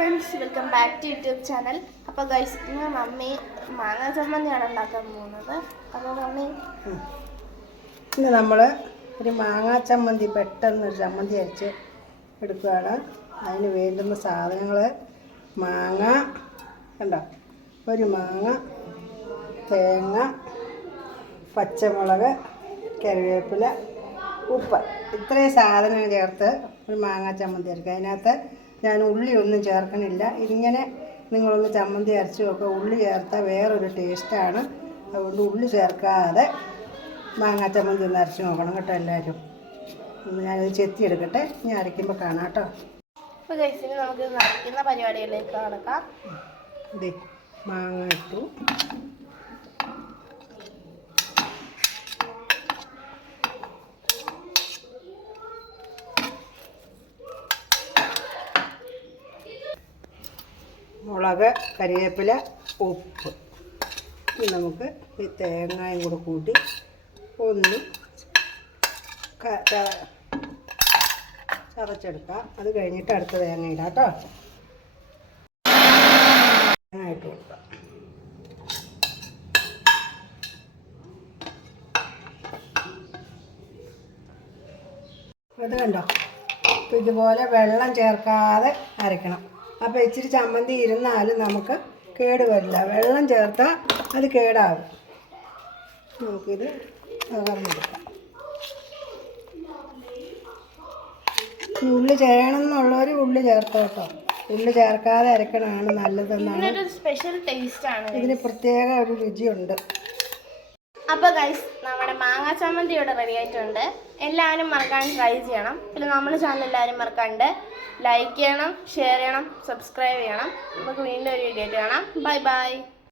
Friends welcome back to YouTube channel അപ്പോൾ guys ഇന്ന് mummy മാങ്ങ ചമ്മന്തിയാണ് ഉണ്ടാക്കാൻ പോകുന്നത്. അപ്പോൾ മമ്മി ഇന്ന് നമ്മൾ ഒരു മാങ്ങാ ചമ്മന്തി പെട്ടെന്ന് ഒരു ചമ്മന്തി അരച്ച് എടുക്കുകയാണ്. അതിന് വേണ്ടുന്ന സാധനങ്ങൾ മാങ്ങ കണ്ടോ? ഒരു മാങ്ങ തേങ്ങ പച്ചമുളക് കറിവേപ്പില ഉപ്പ്. ഇത്രയും സാധനങ്ങൾ ചേർത്ത് ഒരു മാങ്ങാ ചമ്മന്തി അരക്കുക. അതിനകത്ത് ഞാൻ ഉള്ളി ഒന്നും ചേർക്കണില്ല. ഇങ്ങനെ നിങ്ങളൊന്ന് ചമ്മന്തി അരച്ച് നോക്കുക ഉള്ളി ചേർത്താൽ വേറൊരു ടേസ്റ്റാണ് അതുകൊണ്ട് ഉള്ളി ചേർക്കാതെ മാങ്ങാ ചമ്മന്തി ഒന്ന് അരച്ച് നോക്കണം കേട്ടോ എല്ലാവരും. ഞാനത് ചെത്തി എടുക്കട്ടെ. ഞാൻ അരയ്ക്കുമ്പോൾ കാണാം കേട്ടോ. അപ്പോൾ നമുക്ക് പരിപാടികളിലേക്ക് നടക്കാം മാങ്ങ ഇട്ടു. മുളക് കരിവേപ്പില ഉപ്പ്. നമുക്ക് ഈ തേങ്ങയും കൂടെ കൂട്ടി ഒന്ന് ചതച്ചെടുക്കാം. അത് കഴിഞ്ഞിട്ട് അടുത്ത തേങ്ങ ഇടാം കേട്ടോ. തേങ്ങ ഇട്ട് കൊടുക്കാം. കണ്ടോ? ഇതുപോലെ വെള്ളം ചേർക്കാതെ അരയ്ക്കണം. അപ്പോൾ ഇച്ചിരി ചമ്മന്തി ഇരുന്നാലും നമുക്ക് കേട് വരില്ല. വെള്ളം ചേർത്താൽ അത് കേടാകും നമുക്കിത് പകർന്നെടുക്കാം ഉള്ളി ചേരണം എന്നുള്ളവർ ഉള്ളി ചേർത്തോട്ടോ ഉള്ളി ചേർക്കാതെ അരക്കണമാണ് നല്ലതെന്നാണ്. ഇതിനൊരു സ്പെഷ്യൽ ടേസ്റ്റ് ആണ്. ഇതിന് പ്രത്യേക ഒരു രുചിയുണ്ട്. അപ്പോൾ ഗൈസ് നമ്മുടെ മാങ്ങ ചമ്മന്തി ഇവിടെ റെഡി ആയിട്ടുണ്ട്. എല്ലാവരും മറക്കാൻ ട്രൈ ചെയ്യണം. പിന്നെ നമ്മുടെ ചാനൽ എല്ലാവരും മറക്കാണ്ട് ലൈക്ക് ചെയ്യണം ഷെയർ ചെയ്യണം സബ്സ്ക്രൈബ് ചെയ്യണം. നമുക്ക് വീണ്ടും ഒരു വീഡിയോ ആയിട്ട് കാണാം. Bye bye